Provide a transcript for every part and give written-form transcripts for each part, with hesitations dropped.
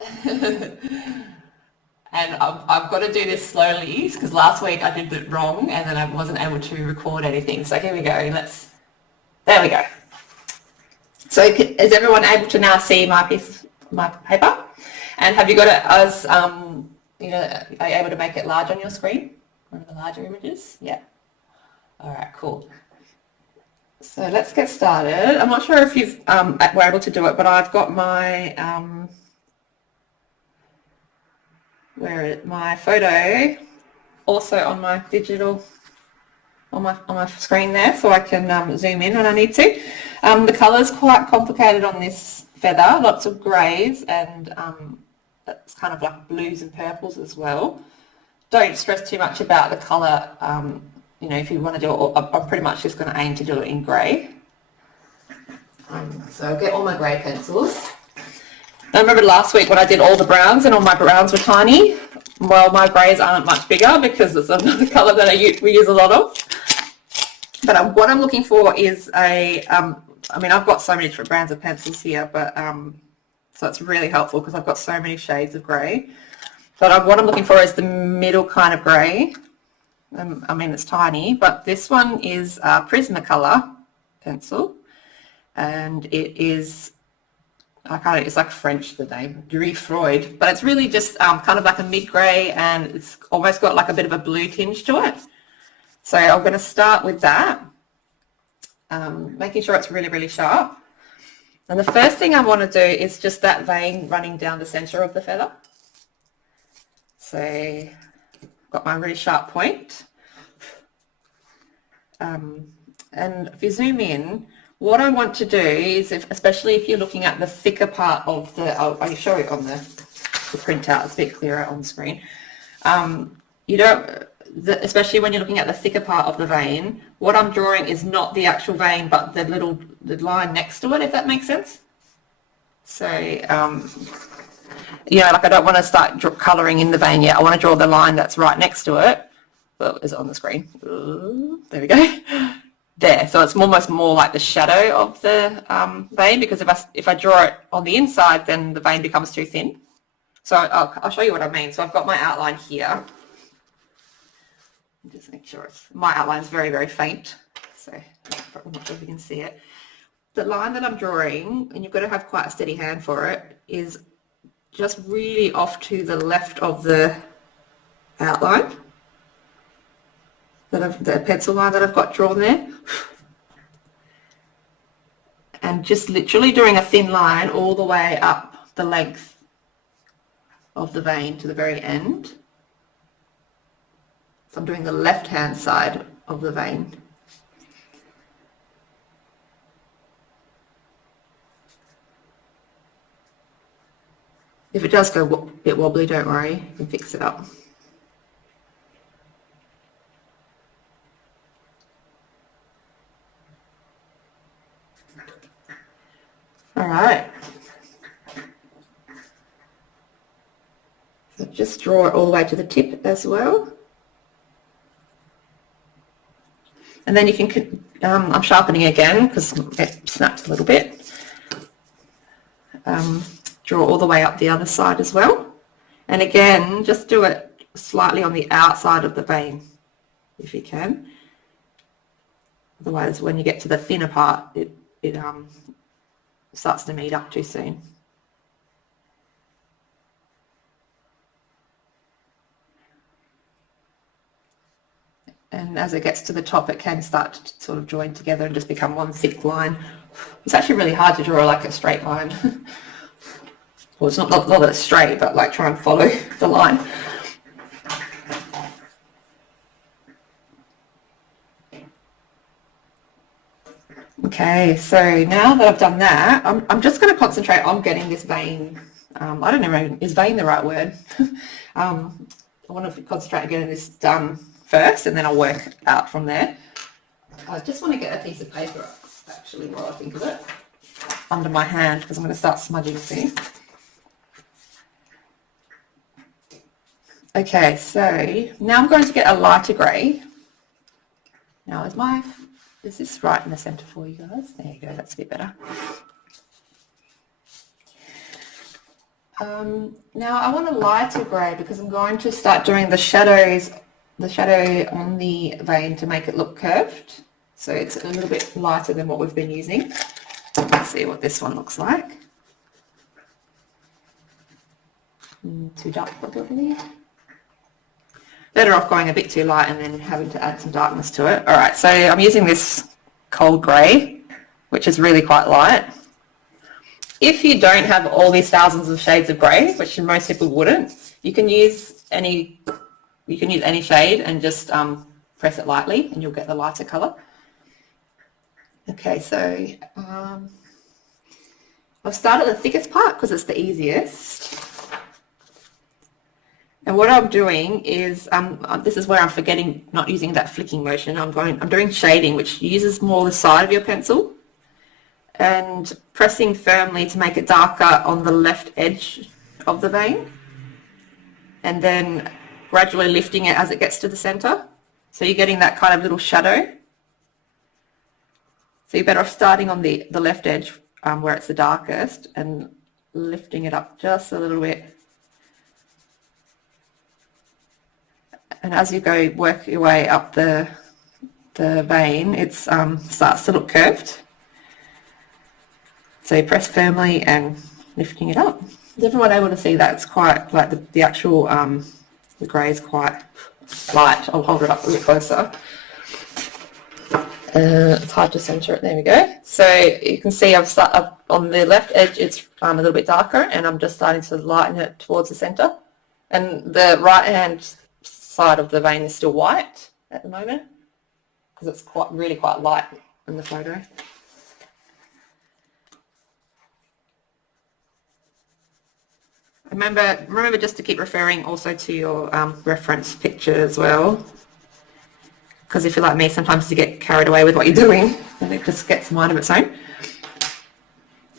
And I've got to do this slowly because last week I did it wrong and then I wasn't able to record anything. So here we go. There we go. So is everyone able to now see my paper? And have you got it as, are you able to make it large on your screen? One of the larger images? Yeah. All right, cool. So let's get started. I'm not sure if you've were able to do it, but I've got my my photo also on my digital on my screen there, so I can zoom in when I need to. The colour's quite complicated on this feather, lots of greys and it's kind of like blues and purples as well. Don't stress too much about the colour. If you want to do it, I'm pretty much just going to aim to do it in grey. So I'll get all my grey pencils. I remember last week when I did all the browns and all my browns were tiny. Well, my greys aren't much bigger because it's another colour that we use a lot of. But what I'm looking for is I've got so many different brands of pencils here, but so it's really helpful because I've got so many shades of grey. But what I'm looking for is the middle kind of grey. It's tiny, but this one is a Prismacolor pencil, and it is, it's like French, the name, Gris Freud, but it's really just kind of like a mid-grey, and it's almost got like a bit of a blue tinge to it. So I'm going to start with that, making sure it's really, really sharp. And the first thing I want to do is just that vein running down the centre of the feather. So got my really sharp point. And if you zoom in, what I want to do is, especially if you're looking at the thicker part of I'll show it on the printout, it's a bit clearer on the screen. Especially when you're looking at the thicker part of the vein, what I'm drawing is not the actual vein, but the line next to it, if that makes sense. So, I don't want to start colouring in the vein yet. I want to draw the line that's right next to it. Well, is it on the screen? There we go. There. So it's almost more like the shadow of the vein, because if I draw it on the inside, then the vein becomes too thin. So I'll show you what I mean. So I've got my outline here. Just make sure my outline is very, very faint. So I'm not sure if you can see it. The line that I'm drawing, and you've got to have quite a steady hand for it, is just really off to the left of the outline, the pencil line that I've got drawn there. And just literally doing a thin line all the way up the length of the vein to the very end. So I'm doing the left-hand side of the vein. If it does go a bit wobbly, don't worry, you can fix it up. All right. So just draw it all the way to the tip as well. And then you can, I'm sharpening again because it snapped a little bit. Draw all the way up the other side as well. And again, just do it slightly on the outside of the vein, if you can. Otherwise, when you get to the thinner part, it starts to meet up too soon. And as it gets to the top, it can start to sort of join together and just become one thick line. It's actually really hard to draw like a straight line. Well, it's not that it's straight, but like try and follow the line. Okay, so now that I've done that, I'm just going to concentrate on getting this vein. I don't know, is vein the right word? I want to concentrate on getting this done first, and then I'll work out from there. I just want to get a piece of paper, actually, while I think of it, under my hand, because I'm going to start smudging soon. Okay, so now I'm going to get a lighter grey. Now is this right in the centre for you guys? There you go, that's a bit better. Now I want a lighter grey because I'm going to start doing the shadow on the vein to make it look curved. So it's a little bit lighter than what we've been using. Let's see what this one looks like. Too dark probably. Better off going a bit too light and then having to add some darkness to it. Alright, so I'm using this cold grey, which is really quite light. If you don't have all these thousands of shades of grey, which most people wouldn't, you can use any shade and just press it lightly and you'll get the lighter colour. Okay, so I've started the thickest part because it's the easiest. And what I'm doing is, this is where I'm forgetting not using that flicking motion. I'm doing shading, which uses more the side of your pencil, and pressing firmly to make it darker on the left edge of the vein, and then gradually lifting it as it gets to the centre. So you're getting that kind of little shadow. So you're better off starting on the left edge where it's the darkest and lifting it up just a little bit. And as you go, work your way up the vein, it starts to look curved. So you press firmly and lifting it up. Is everyone able to see that? It's quite, like the actual, the grey is quite light. I'll hold it up a bit closer. It's hard to centre it. There we go. So you can see I've started on the left edge, it's a little bit darker, and I'm just starting to lighten it towards the centre. And the right hand side of the vein is still white at the moment because it's really quite light in the photo. Remember just to keep referring also to your reference picture as well, because if you're like me, sometimes you get carried away with what you're doing and it just gets mind of its own.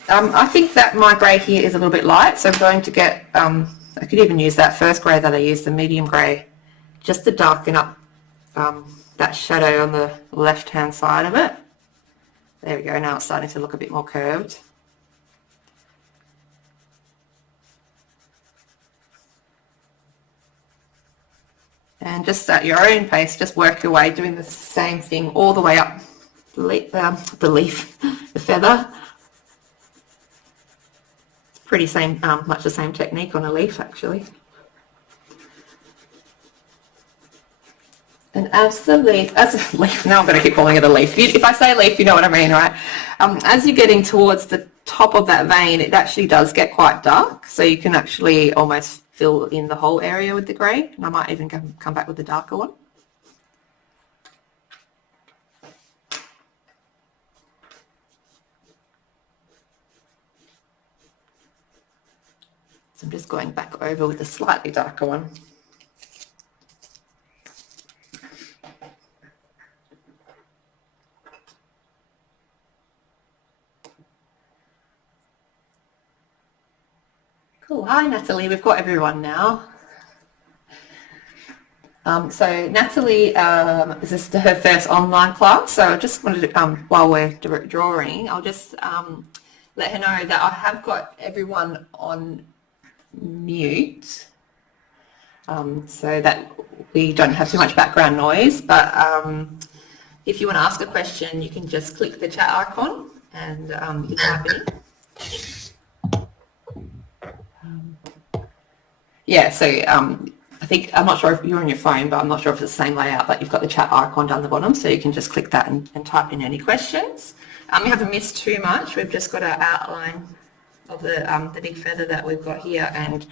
I think that my grey here is a little bit light, so I'm going to get, I could even use that first grey that I used, the medium grey, just to darken up that shadow on the left-hand side of it. There we go, now it's starting to look a bit more curved. And just at your own pace, just work your way, doing the same thing all the way up the feather. It's pretty much the same technique on a leaf actually. And as a leaf, now I'm going to keep calling it a leaf. If I say leaf, you know what I mean, right? As you're getting towards the top of that vein, it actually does get quite dark, so you can actually almost fill in the whole area with the grey, and I might even come back with the darker one. So I'm just going back over with the slightly darker one. Cool. Hi Natalie, we've got everyone now. So Natalie, this is her first online class, so I just wanted to, while we're drawing, I'll just let her know that I have got everyone on mute, so that we don't have too much background noise, but if you want to ask a question, you can just click the chat icon and you type it in. Yeah, so I think, I'm not sure if you're on your phone, but I'm not sure if it's the same layout, but you've got the chat icon down the bottom, so you can just click that and type in any questions. We haven't missed too much. We've just got an outline of the big feather that we've got here, and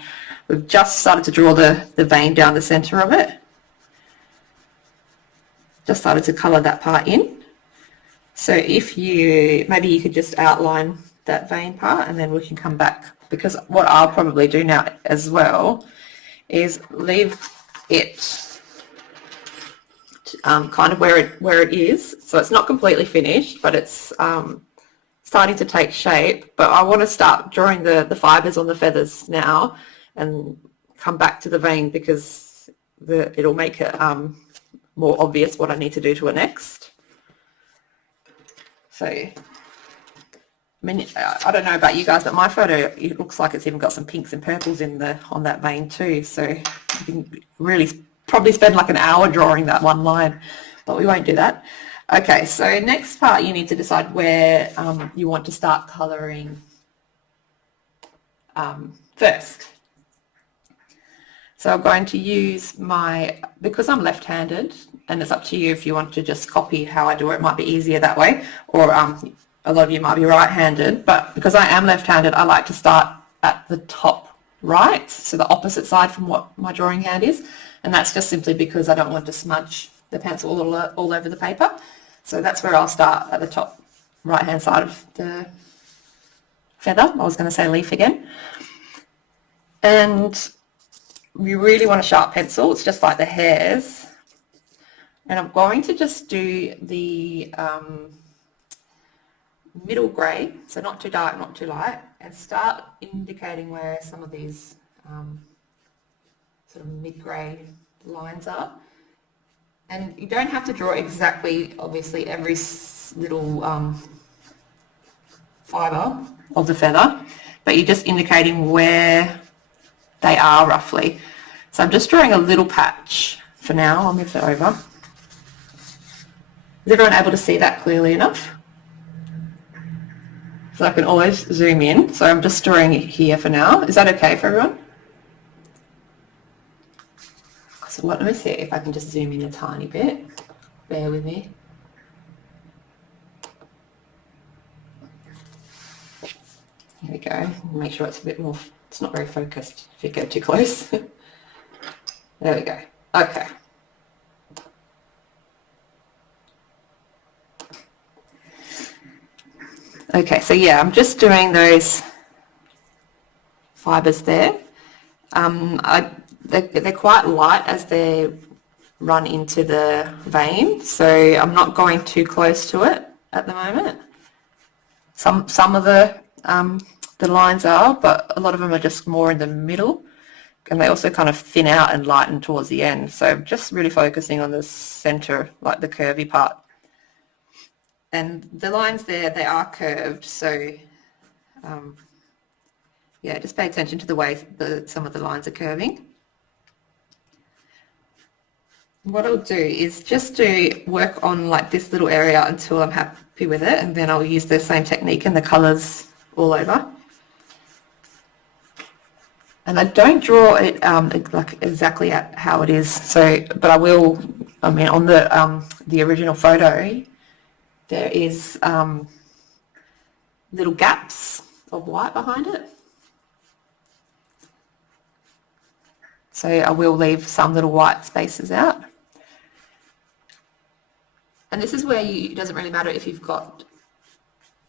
we've just started to draw the vein down the centre of it. Just started to colour that part in. So maybe you could just outline that vein part and then we can come back, because what I'll probably do now as well is leave it kind of where it is. So it's not completely finished, but it's starting to take shape. But I want to start drawing the fibres on the feathers now and come back to the vein, because it'll make it more obvious what I need to do to it next. So mean, I don't know about you guys, but my photo, it looks like it's even got some pinks and purples in on that vein too. So you can really probably spend like an hour drawing that one line, but we won't do that. Okay, so next part you need to decide where you want to start colouring first. So I'm going to use because I'm left-handed, and it's up to you if you want to just copy how I do it. It might be easier that way, or a lot of you might be right-handed, but because I am left-handed, I like to start at the top right, so the opposite side from what my drawing hand is, and that's just simply because I don't want to smudge the pencil all over the paper. So that's where I'll start, at the top right-hand side of the feather. I was going to say leaf again. And you really want a sharp pencil. It's just like the hairs. And I'm going to just do the middle grey, so not too dark, not too light, and start indicating where some of these sort of mid-grey lines are. And you don't have to draw exactly, obviously, every little fibre of the feather, but you're just indicating where they are roughly. So I'm just drawing a little patch for now. I'll move that over. Is everyone able to see that clearly enough? So I can always zoom in. So I'm just drawing it here for now. Is that okay for everyone? So let me see if I can just zoom in a tiny bit. Bear with me. Here we go. Make sure it's a bit more, it's not very focused if you go too close. There we go. Okay. Okay, so yeah, I'm just doing those fibres there. They're quite light as they run into the vein, so I'm not going too close to it at the moment. Some of the lines are, but a lot of them are just more in the middle, and they also kind of thin out and lighten towards the end. So just really focusing on the centre, like the curvy part. And the lines there, they are curved, so yeah, just pay attention to the way some of the lines are curving. What I'll do is just to work on like this little area until I'm happy with it, and then I'll use the same technique and the colours all over. And I don't draw it like exactly at how it is, so but I will. I mean, on the original photo, there is little gaps of white behind it. So I will leave some little white spaces out. And this is where it doesn't really matter if you've got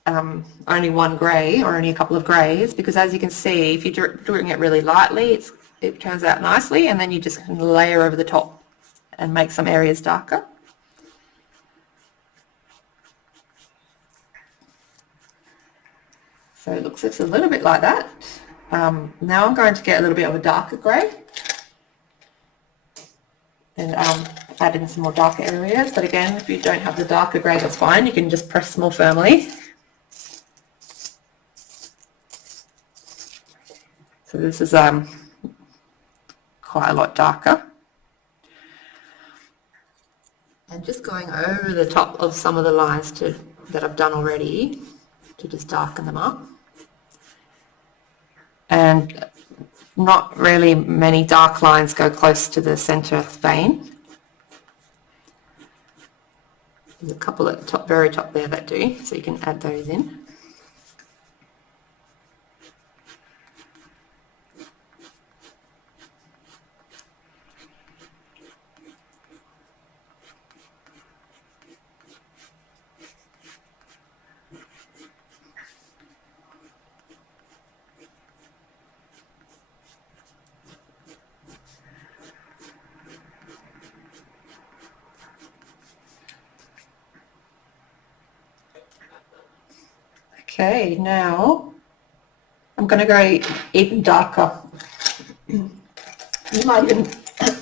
only one grey or only a couple of greys, because as you can see, if you're doing it really lightly, it turns out nicely, and then you just can layer over the top and make some areas darker. So it looks a little bit like that. Now I'm going to get a little bit of a darker grey and add in some more darker areas. But again, if you don't have the darker grey, that's fine. You can just press more firmly. So this is quite a lot darker. And just going over the top of some of the lines that I've done already to just darken them up. And not really many dark lines go close to the centre vein. There's a couple at the top, very top there that do, so you can add those in. Okay, now I'm going to go even darker. You might even,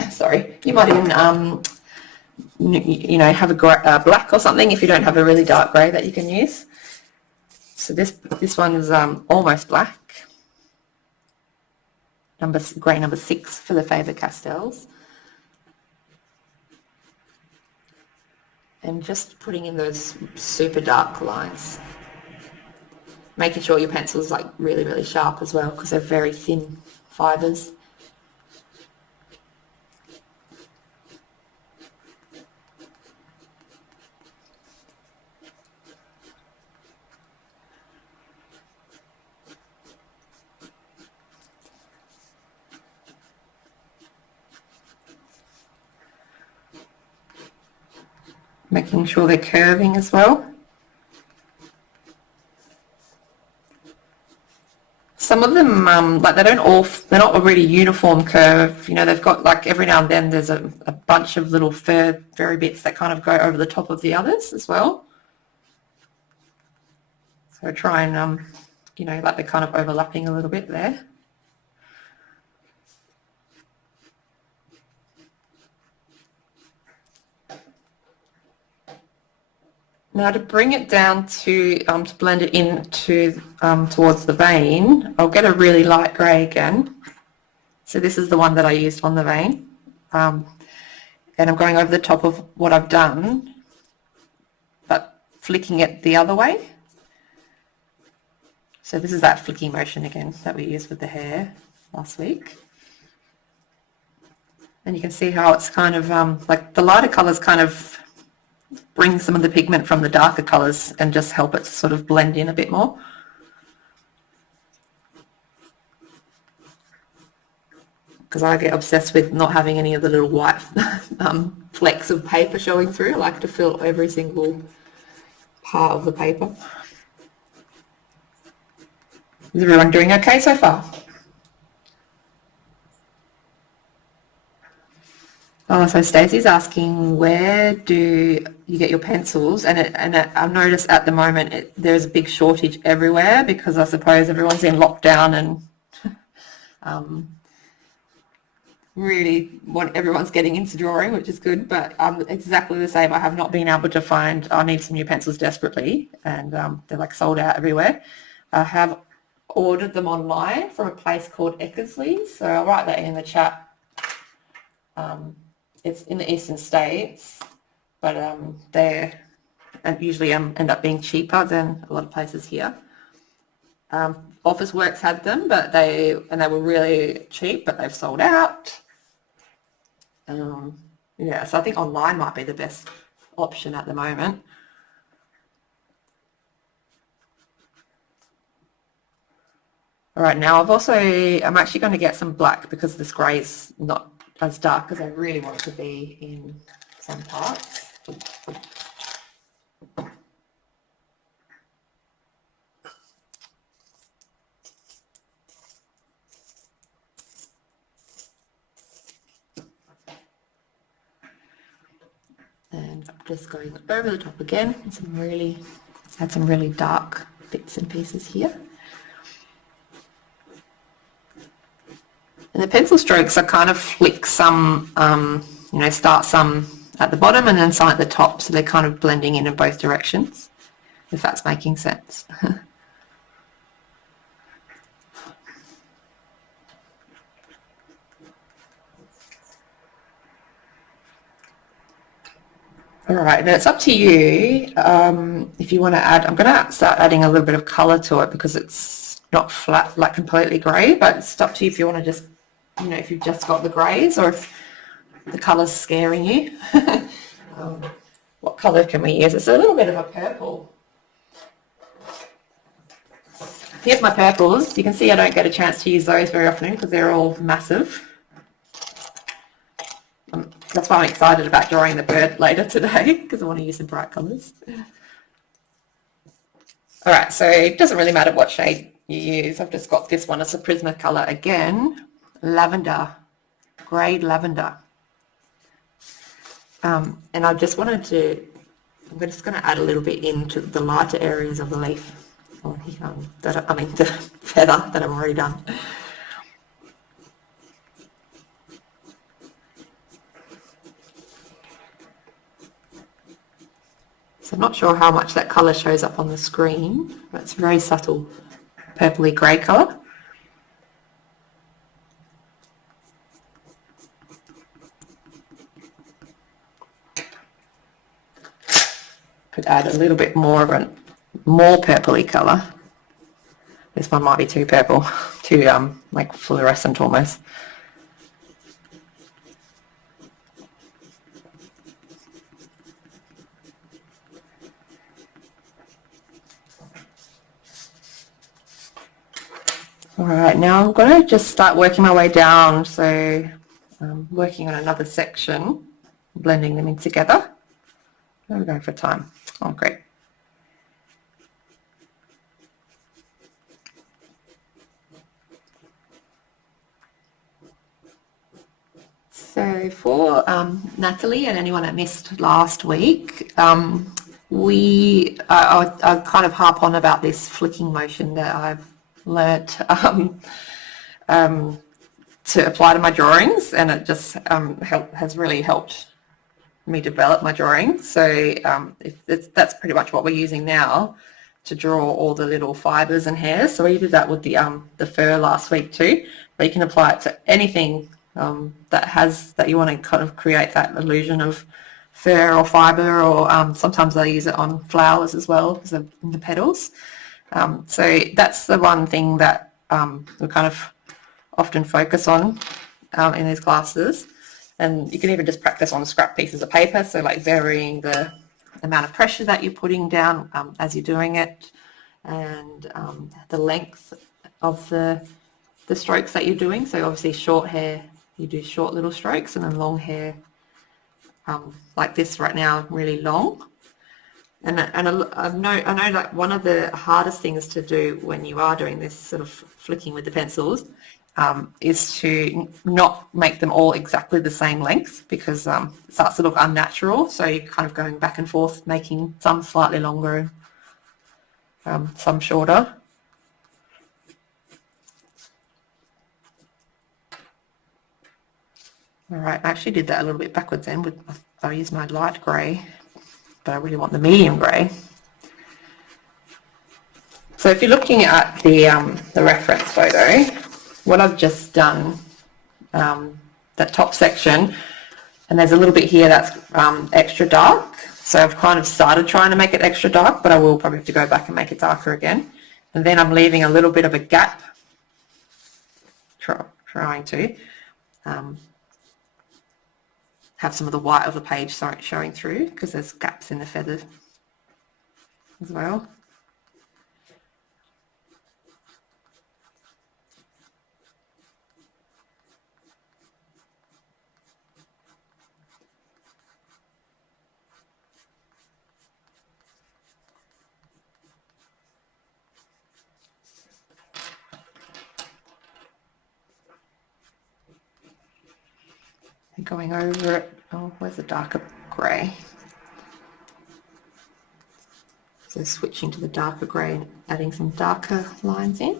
sorry, you might even, have a black or something if you don't have a really dark grey that you can use. So this one's almost black. Grey number 6 for the Faber-Castells. And just putting in those super dark lines. Making sure your pencil's like really, really sharp as well because they're very thin fibres. Making sure they're curving as well. Some of them, like they're not a really uniform curve. You know, they've got like every now and then there's a bunch of little furry bits that kind of go over the top of the others as well. So try and, you know, like they're kind of overlapping a little bit there. Now to bring it down to blend it into towards the vein, I'll get a really light grey again. So this is the one that I used on the vein. And I'm going over the top of what I've done, but flicking it the other way. So this is that flicking motion again that we used with the hair last week. And you can see how it's kind of, like the lighter colours kind of bring some of the pigment from the darker colours and just help it to sort of blend in a bit more. Because I get obsessed with not having any of the little white flecks of paper showing through. I like to fill every single part of the paper. Is everyone doing okay so far? Oh, so Stacey's asking, where do you get your pencils? And I've noticed at the moment there's a big shortage everywhere because I suppose everyone's in lockdown and really everyone's getting into drawing, which is good. But I'm exactly the same. I have not been able to find. I need some new pencils desperately, and they're like sold out everywhere. I have ordered them online from a place called Eckersley, so I'll write that in the chat. It's in the eastern states, but they usually end up being cheaper than a lot of places here. Officeworks had them, but they were really cheap, but they've sold out. Yeah, so I think online might be the best option at the moment. All right, now I'm actually going to get some black because this grey is not as dark as I really want it to be in some parts. And I'm just going over the top again. Add some really dark bits and pieces here. And the pencil strokes are kind of flick some, you know, start some at the bottom and then some at the top, so they're kind of blending in both directions, if that's making sense. All right, now it's up to you if you want to add. I'm going to start adding a little bit of colour to it because it's not flat, like completely grey, but it's up to you if you want to just, you know, if you've just got the greys or if the colour's scaring you. What colour can we use? It's a little bit of a purple. Here's my purples. You can see I don't get a chance to use those very often because they're all massive. That's why I'm excited about drawing the bird later today because I want to use some bright colours. All right, so it doesn't really matter what shade you use. I've just got this one. It's a Prismacolor again, lavender, grey lavender. And I just wanted to, I'm just going to add a little bit into the lighter areas of the leaf, or the feather that I've already done. So I'm not sure how much that colour shows up on the screen, but it's a very subtle purpley grey colour. Could add a little bit more of a more purpley colour. This one might be too purple, too like fluorescent almost. All right, now I'm going to just start working my way down. So I'm working on another section, blending them in together. How are we going for time? Oh, great. So for Natalie and anyone that missed last week, I kind of harp on about this flicking motion that I've learnt to apply to my drawings, and it just has really helped me develop my drawing. So that's pretty much what we're using now to draw all the little fibres and hairs. So we did that with the fur last week too, but you can apply it to anything that you want to kind of create that illusion of fur or fibre, or sometimes I use it on flowers as well because of the petals. So that's the one thing that we kind of often focus on in these classes. And you can even just practice on scrap pieces of paper, so like varying the amount of pressure that you're putting down as you're doing it, and the length of the strokes that you're doing. So obviously short hair, you do short little strokes, and then long hair, like this right now, really long. And I know like one of the hardest things to do when you are doing this sort of flicking with the pencils is to not make them all exactly the same length, because it starts to look unnatural. So you're kind of going back and forth, making some slightly longer, some shorter. All right, I actually did that a little bit backwards then. I used my light grey, but I really want the medium grey. So if you're looking at the reference photo, what I've just done, that top section, and there's a little bit here that's extra dark. So I've kind of started trying to make it extra dark, but I will probably have to go back and make it darker again. And then I'm leaving a little bit of a gap, trying to have some of the white of the page showing through, because there's gaps in the feather as well. And going over it, oh, where's the darker grey? So switching to the darker grey and adding some darker lines in.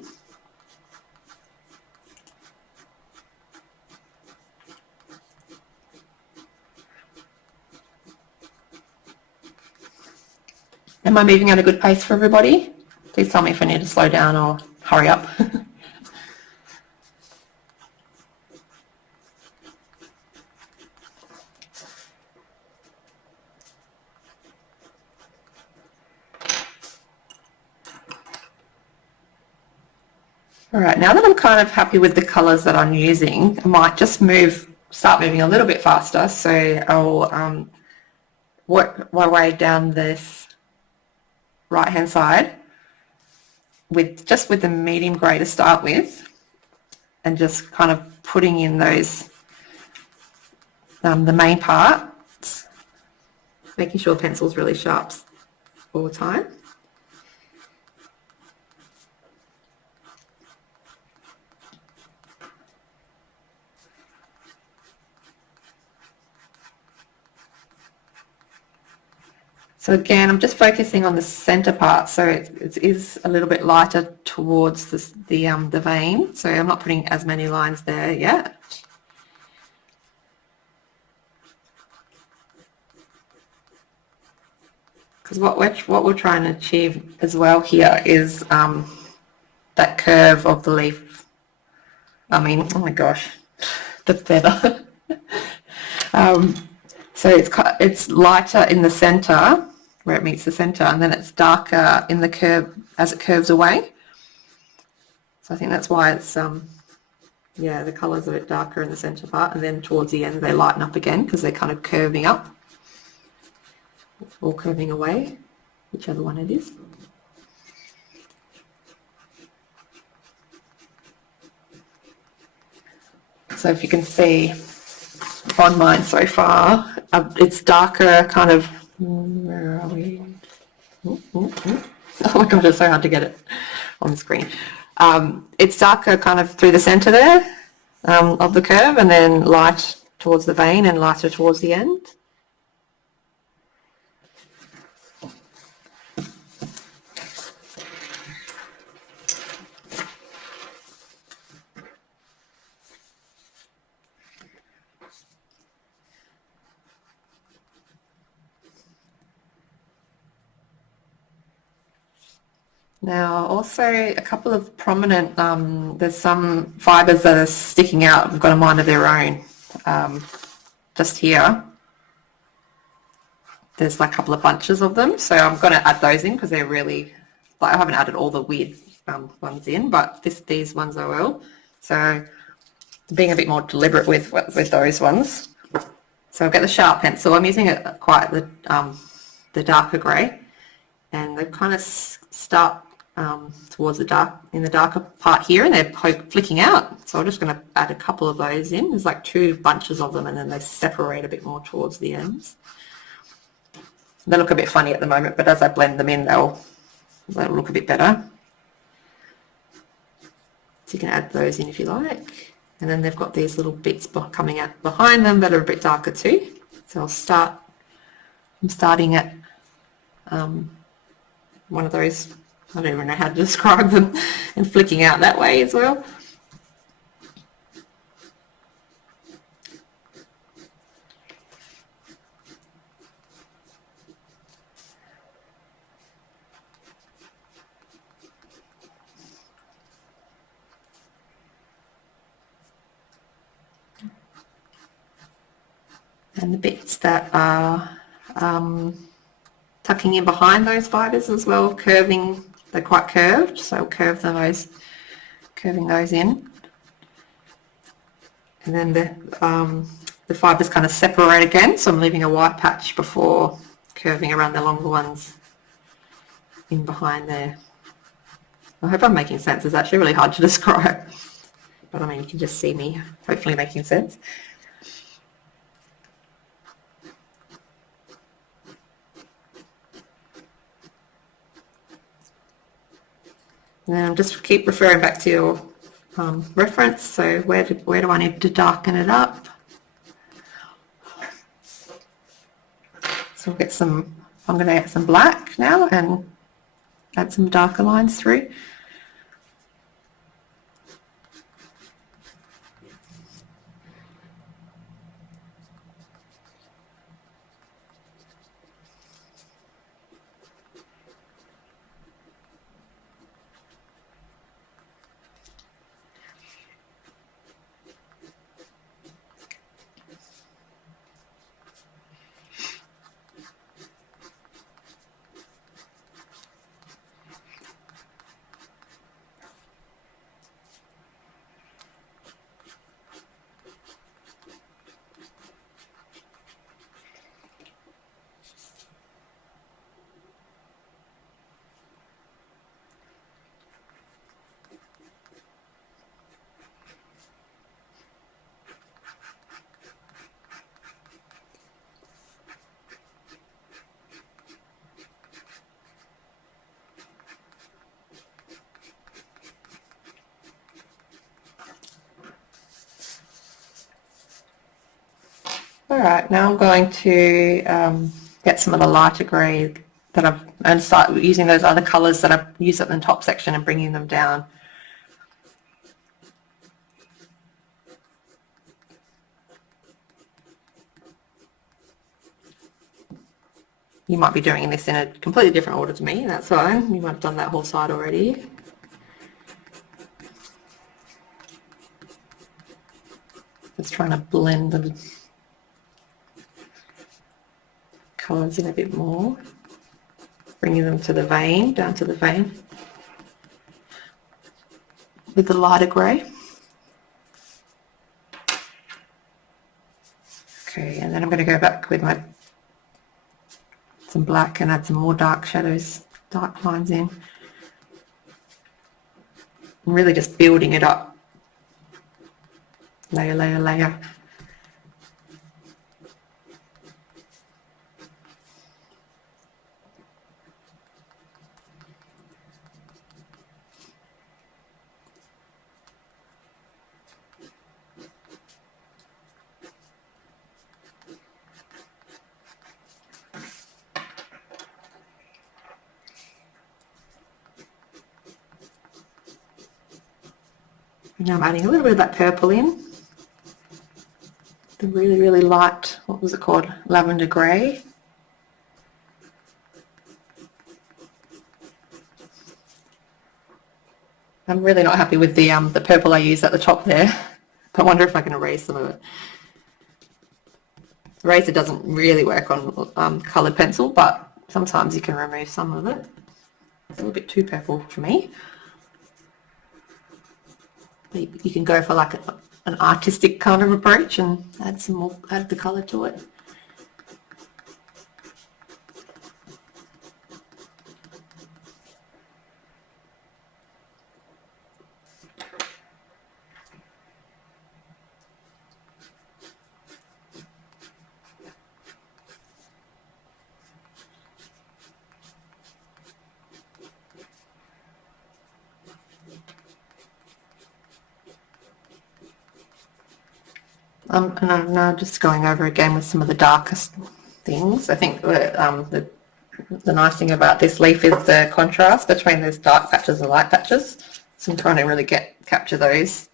Am I moving at a good pace for everybody? Please tell me if I need to slow down or hurry up. All right, now that I'm kind of happy with the colours that I'm using, I might just start moving a little bit faster. So I'll work my way down this right-hand side with the medium grey to start with, and just kind of putting in those, the main parts, making sure the pencil's really sharp all the time. So again, I'm just focusing on the centre part, so it is a little bit lighter towards the vein, so I'm not putting as many lines there yet. because what we're trying to achieve as well here is that curve of the leaf. I mean, oh my gosh, the feather. So it's lighter in the center where it meets the center, and then it's darker in the curve as it curves away. So I think that's why it's yeah, the colour's a bit darker in the centre part, and then towards the end they lighten up again because they're kind of curving up or curving away, whichever one it is. So if you can see on mine so far, it's darker kind of, where are we? Oh my god, it's so hard to get it on the screen. It's darker kind of through the centre there of the curve, and then light towards the vein and lighter towards the end. Now, also a couple of prominent, there's some fibres that are sticking out, have got a mind of their own. Just here, there's like a couple of bunches of them, so I'm going to add those in because they're really, like, I haven't added all the weird ones in, but these ones I will. So being a bit more deliberate with those ones. So I'll get the sharp pencil. I'm using quite the darker grey, and they kind of start towards the darker part here, and they're flicking out. So I'm just going to add a couple of those in. There's like 2 bunches of them, and then they separate a bit more towards the ends. They look a bit funny at the moment, but as I blend them in, they'll look a bit better. So you can add those in if you like. And then they've got these little bits coming out behind them that are a bit darker too. So I'm starting at one of those, I don't even know how to describe them, and flicking out that way as well. And the bits that are tucking in behind those fibres as well, curving, they're quite curved, so curving those in. And then the fibres kind of separate again, so I'm leaving a white patch before curving around the longer ones in behind there. I hope I'm making sense. It's actually really hard to describe, but I mean, you can just see me hopefully making sense. And then just keep referring back to your reference. So where do I need to darken it up? So we'll get some, I'm going to add some black now and add some darker lines through. All right, now I'm going to get some of the lighter grey and start using those other colours that I've used up in the top section and bringing them down. You might be doing this in a completely different order to me, and that's fine. You might have done that whole side already. Just trying to blend the colours in a bit more, bringing them to the vein, down to the vein with the lighter grey. Okay, and then I'm going to go back with my some black and add some more dark shadows, dark lines in. I'm really just building it up, layer, layer, layer. Now I'm adding a little bit of that purple in. The really, really light, what was it called? Lavender grey. I'm really not happy with the purple I used at the top there. I wonder if I can erase some of it. Eraser doesn't really work on coloured pencil, but sometimes you can remove some of it. It's a little bit too purple for me. You can go for like an artistic kind of approach and add the colour to it. And I'm now just going over again with some of the darkest things. I think the nice thing about this leaf is the contrast between those dark patches and light patches. So I'm trying to really capture those.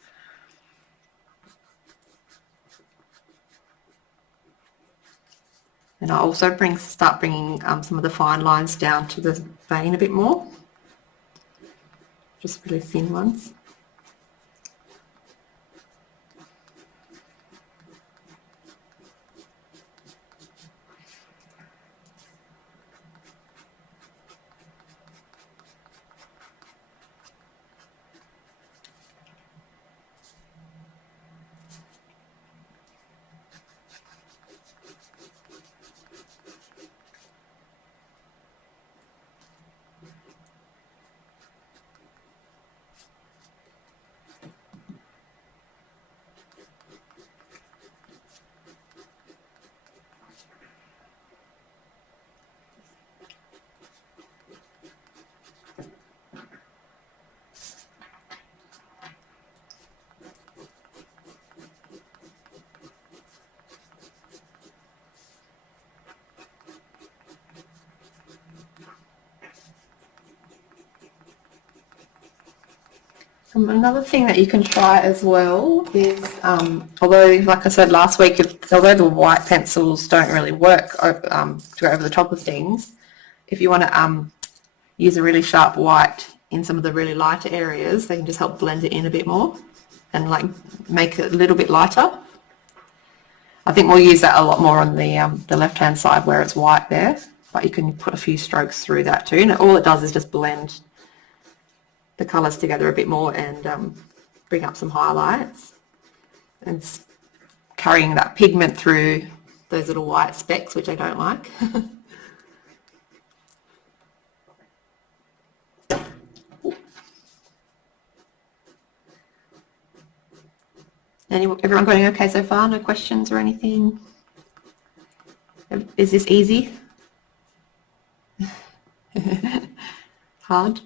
And I also start bringing some of the fine lines down to the vein a bit more. Just really thin ones. Another thing that you can try as well is, although, like I said last week, although the white pencils don't really work to go over the top of things, if you want to use a really sharp white in some of the really lighter areas, they can just help blend it in a bit more and like make it a little bit lighter. I think we'll use that a lot more on the left-hand side where it's white there, but you can put a few strokes through that too. And all it does is just blend the colours together a bit more and bring up some highlights and carrying that pigment through those little white specks, which I don't like. Everyone going okay so far? No questions or anything? Is this easy? Hard?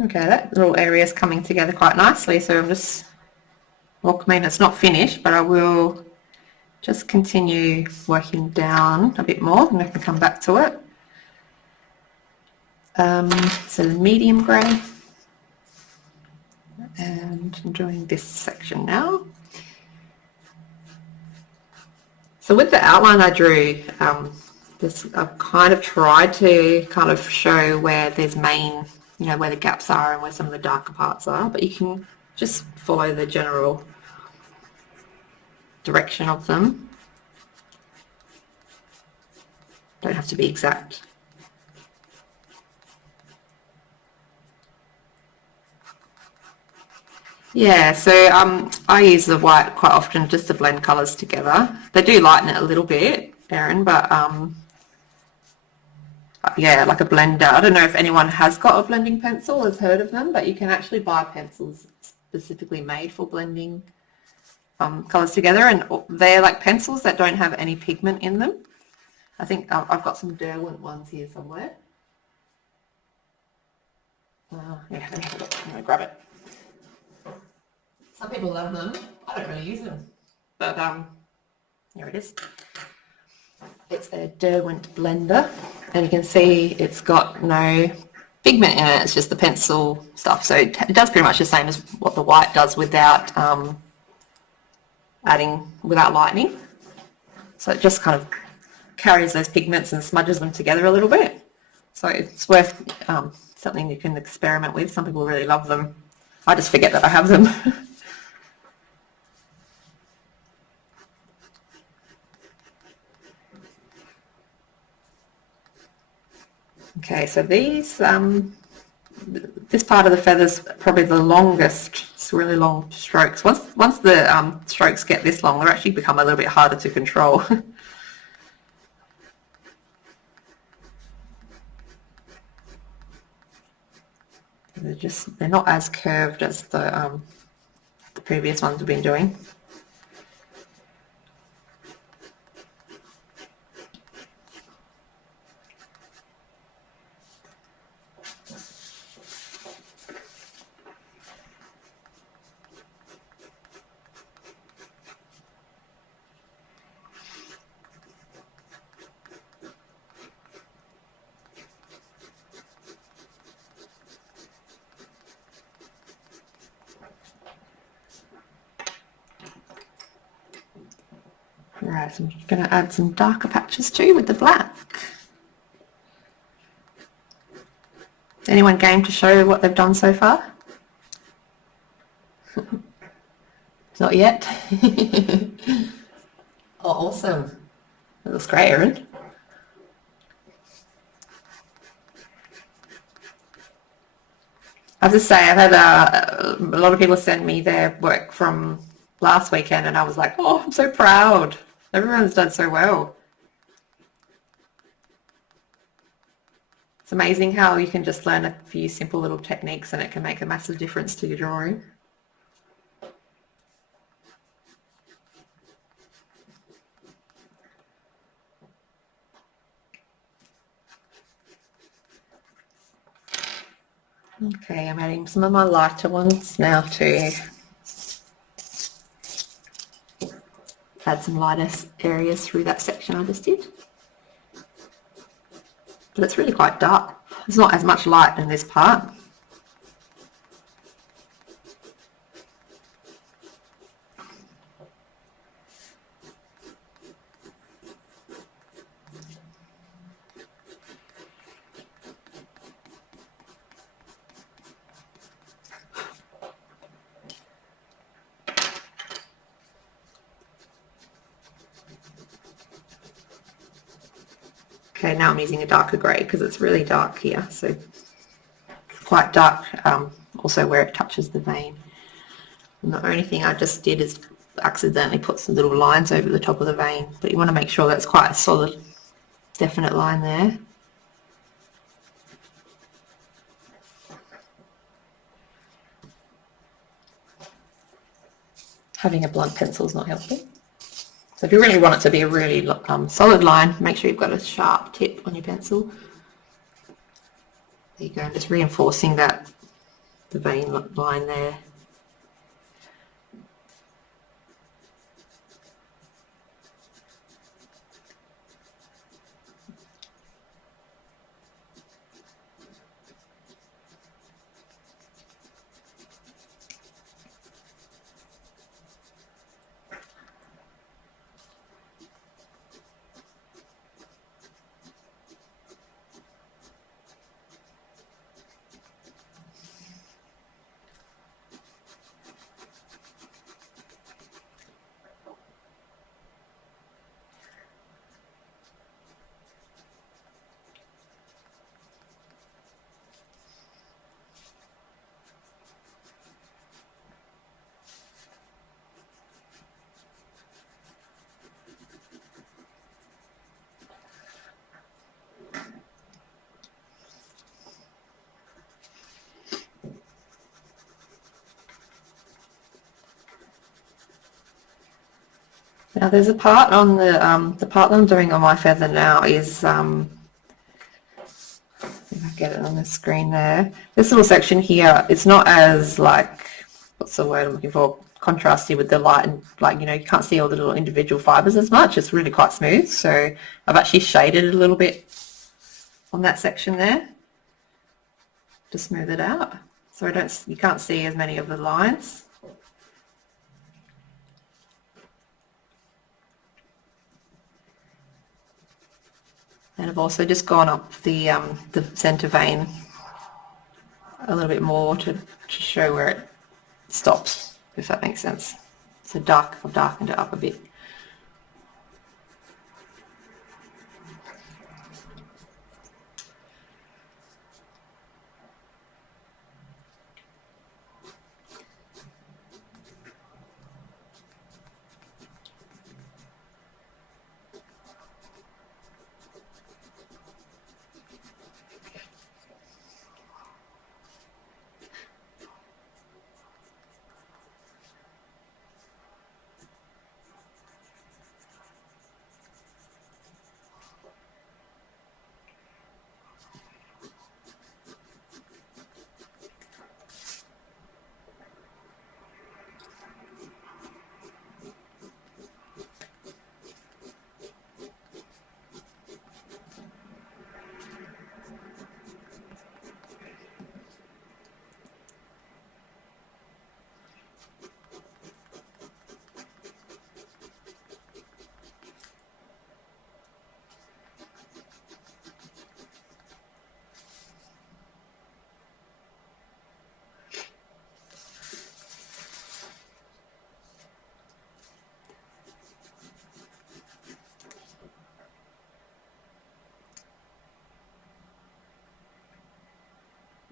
Okay, that little area is coming together quite nicely, so I'm just, well, I mean, it's not finished, but I will just continue working down a bit more, and I can come back to it. So the medium grey, and I'm doing this section now. So with the outline I drew, I've kind of tried to kind of show where there's main, where the gaps are and where some of the darker parts are, but you can just follow the general direction of them. Don't have to be exact. Yeah, so I use the white quite often just to blend colours together. They do lighten it a little bit, Erin, but yeah, like a blender. I don't know if anyone has got a blending pencil, has heard of them, but you can actually buy pencils specifically made for blending colours together, and they're like pencils that don't have any pigment in them. I think I've got some Derwent ones here somewhere. Yeah, I'm going to grab it. Some people love them. I don't really use them, but here it is. It's a Derwent blender, and you can see it's got no pigment in it. It's just the pencil stuff. So it does pretty much the same as what the white does without without lightening. So it just kind of carries those pigments and smudges them together a little bit. So it's worth something you can experiment with. Some people really love them. I just forget that I have them. Okay, so these, this part of the feather's probably the longest. It's really long strokes. Once the strokes get this long, they actually become a little bit harder to control. They're not as curved as the previous ones we've been doing. Right, so I'm going to add some darker patches too with the black. Anyone game to show what they've done so far? Not yet. Oh, awesome. That looks great, Erin. I have to say, I've had a lot of people send me their work from last weekend, and I was like, oh, I'm so proud. Everyone's done so well. It's amazing how you can just learn a few simple little techniques and it can make a massive difference to your drawing. Okay, I'm adding some of my lighter ones now to add some lighter areas through that section I just did. But it's really quite dark. There's not as much light in this part. Okay, now I'm using a darker grey because it's really dark here, so quite dark also where it touches the vein. And the only thing I just did is accidentally put some little lines over the top of the vein, but you want to make sure that's quite a solid, definite line there. Having a blunt pencil is not helpful. So if you really want it to be a really solid line, make sure you've got a sharp tip on your pencil. There you go, I'm just reinforcing that, the vein line there. Now there's a part on the part that I'm doing on my feather now is, if I get it on the screen there, this little section here, it's not as like, what's the word I'm looking for, contrasty with the light, and like, you know, you can't see all the little individual fibres as much. It's really quite smooth. So I've actually shaded it a little bit on that section there to smooth it out. So you can't see as many of the lines. And I've also just gone up the centre vein a little bit more to show where it stops, if that makes sense. So I've darkened it up a bit.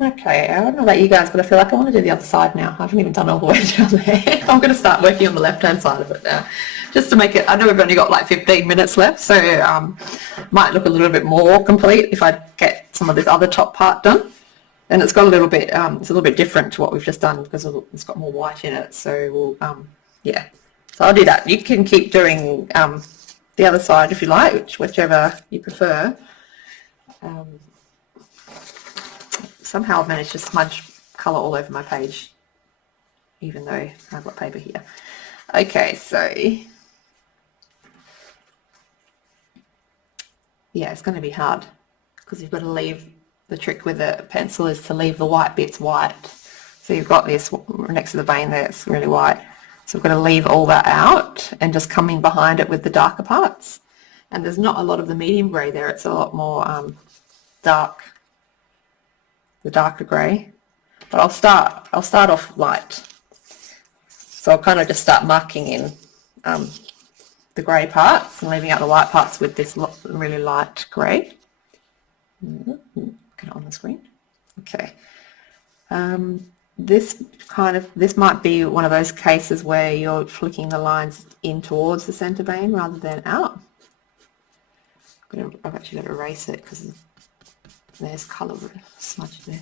Okay, I don't know about you guys, but I feel like I want to do the other side now. I haven't even done all the way down there. I'm going to start working on the left-hand side of it now, just to make it, I know we've only got like 15 minutes left, so might look a little bit more complete if I get some of this other top part done. And it's got a little bit, it's a little bit different to what we've just done because it's got more white in it. So we'll, yeah, so I'll do that. You can keep doing the other side if you like, whichever you prefer. Somehow I've managed to smudge colour all over my page, even though I've got paper here. Okay, so yeah, it's going to be hard because you've got to leave, the trick with a pencil is to leave the white bits white. So you've got this next to the vein there, it's really white. So we've got to leave all that out and just come in behind it with the darker parts. And there's not a lot of the medium grey there, it's a lot more dark, the darker grey. But I'll start off light. So I'll kind of just start marking in the grey parts and leaving out the white parts with this really light grey. Get it on the screen. Okay. This might be one of those cases where you're flicking the lines in towards the centre vein rather than out. I've actually got to erase it because there's colour smudged there.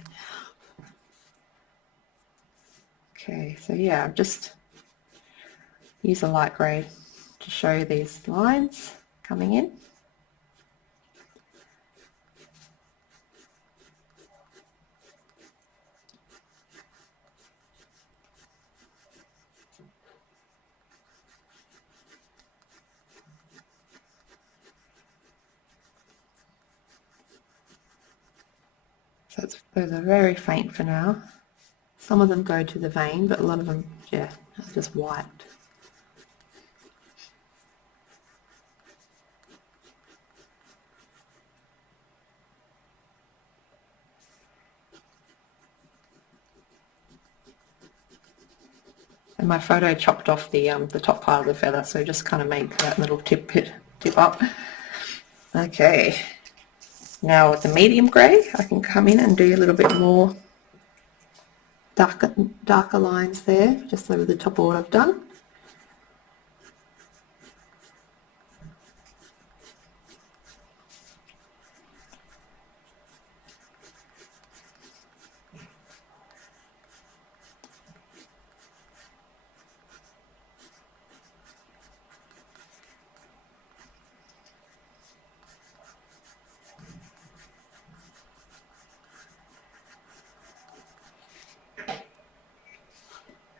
Okay, so yeah, I've just used a light grey to show these lines coming in. So those are very faint for now. Some of them go to the vein, but a lot of them, yeah, are just white. And my photo chopped off the top part of the feather, so just kind of make that little tip up. Okay. Now with the medium grey, I can come in and do a little bit more darker lines there, just over the top of what I've done.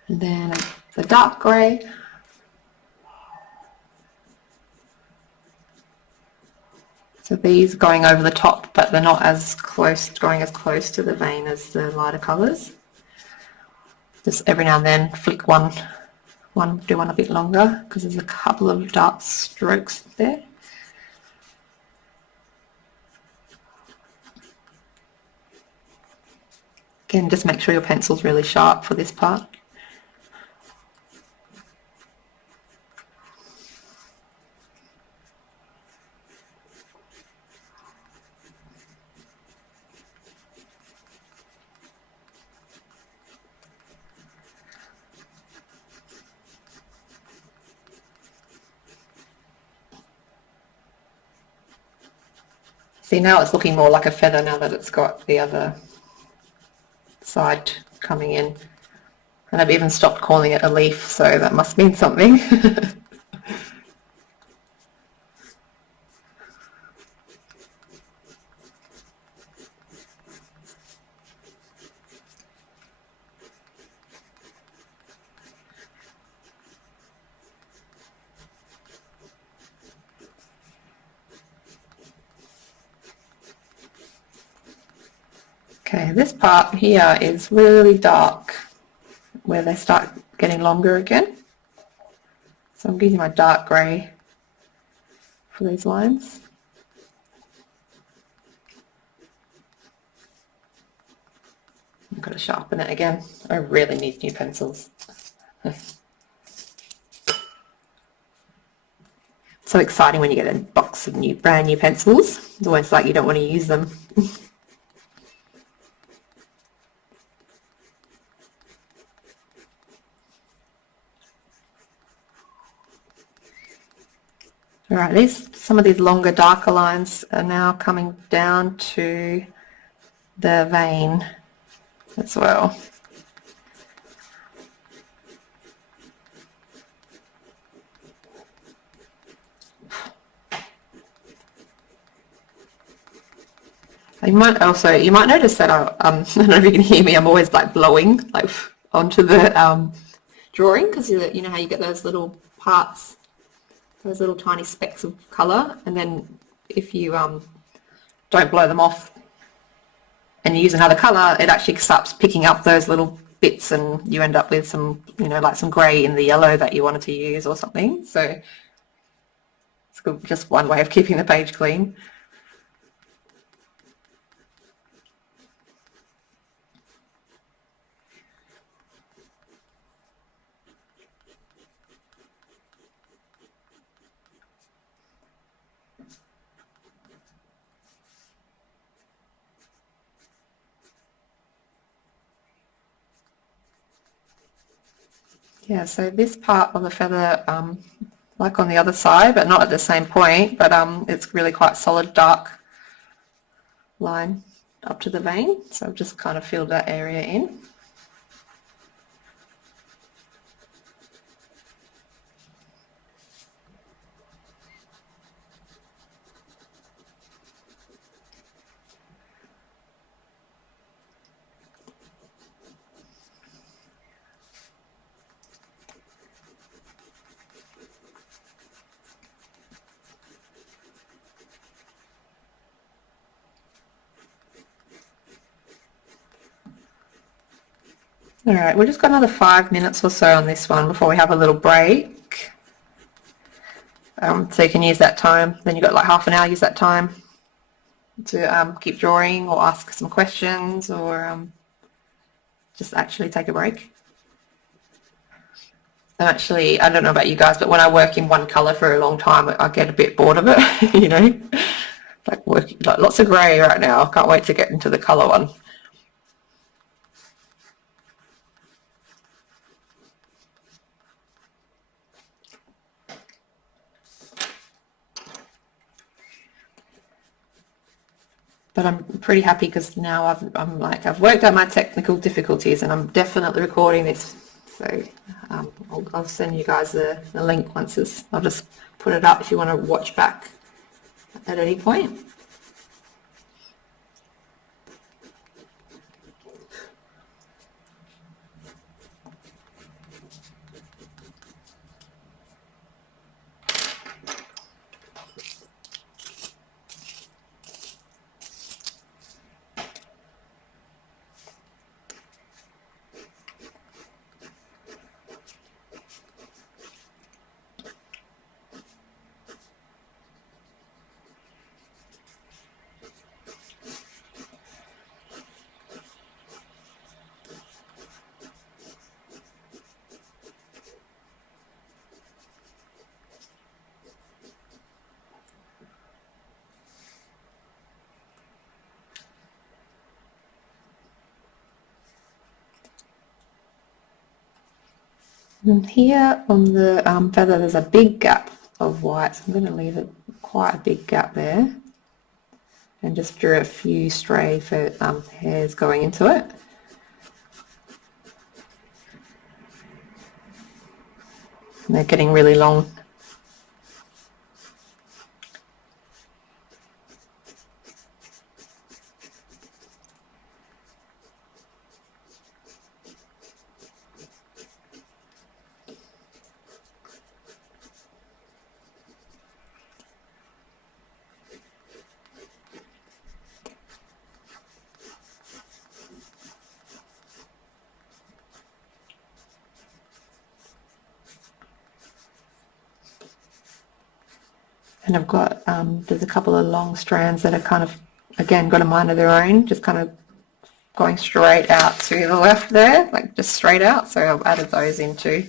And then the dark grey. So these going over the top, but they're not as close, going as close to the vein as the lighter colours. Just every now and then flick do one a bit longer because there's a couple of dark strokes there. Again, just make sure your pencil's really sharp for this part. See, now it's looking more like a feather now that it's got the other side coming in. And I've even stopped calling it a leaf, so that must mean something. Okay, this part here is really dark, where they start getting longer again. So I'm using my dark grey for these lines. I've got to sharpen it again. I really need new pencils. So exciting when you get a box of brand new pencils. It's always like you don't want to use them. All right, some of these longer, darker lines are now coming down to the vein as well. You might notice that I don't know if you can hear me. I'm always like blowing like onto the drawing, because you know how you get those little parts, those little tiny specks of colour, and then if you don't blow them off and you use another colour, it actually starts picking up those little bits, and you end up with some, like some grey in the yellow that you wanted to use or something. So it's good, just one way of keeping the page clean. Yeah, so this part of the feather, like on the other side, but not at the same point, but it's really quite solid dark line up to the vein. So I've just kind of filled that area in. All right, we've just got another 5 minutes or so on this one before we have a little break. So you can use that time, then you've got like half an hour, use that time to keep drawing or ask some questions, or just actually take a break. I don't know about you guys, but when I work in one colour for a long time, I get a bit bored of it, like lots of grey right now. I can't wait to get into the colour one. But I'm pretty happy because now I've worked out my technical difficulties, and I'm definitely recording this. So I'll send you guys the link once I'll just put it up if you want to watch back at any point. And here on the feather there's a big gap of white, so I'm going to leave it quite a big gap there and just drew a few stray hairs going into it. And they're getting really long. And I've got, there's a couple of long strands that are kind of, again, got a mind of their own, just kind of going straight out to the left there, like just straight out. So I've added those in too.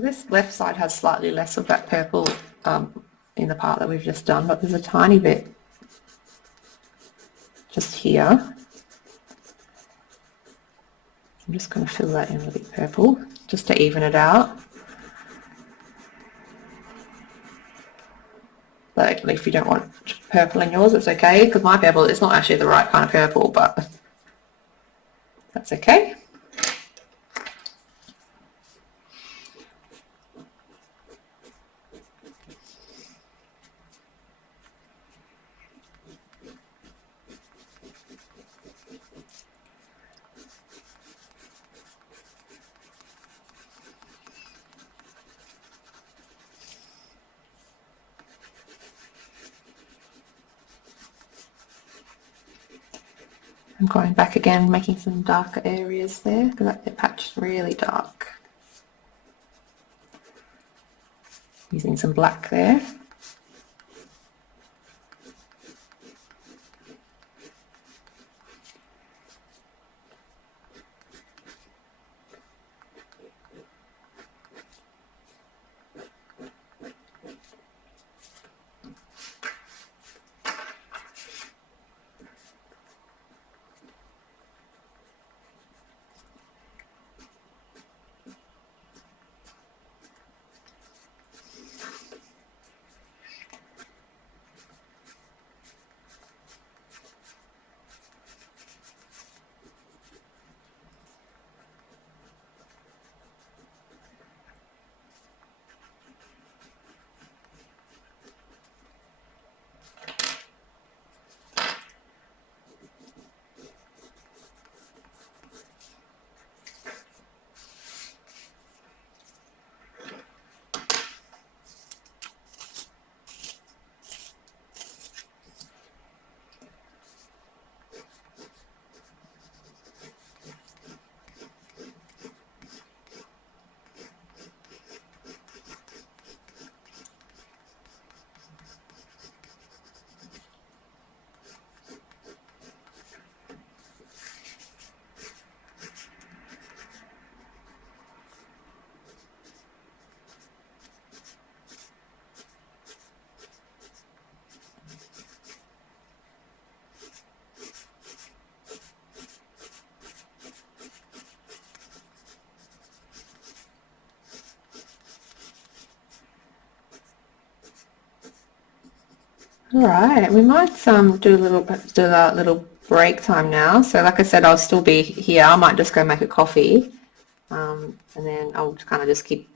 This left side has slightly less of that purple in the part that we've just done, but there's a tiny bit just here. I'm just going to fill that in with the purple just to even it out. But if you don't want purple in yours, it's okay, because my purple is not actually the right kind of purple, but that's okay. I'm going back again, making some darker areas there because that patch is really dark. Using some black there. All right, we might do a little break time now. So like I said, I'll still be here. I might just go make a coffee, and then I'll kind of just keep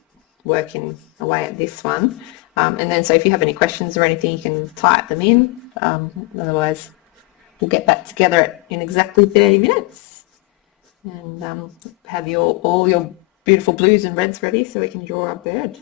working away at this one. And then so if you have any questions or anything, you can type them in. Otherwise, we'll get back together in exactly 30 minutes and have all your beautiful blues and reds ready so we can draw our bird.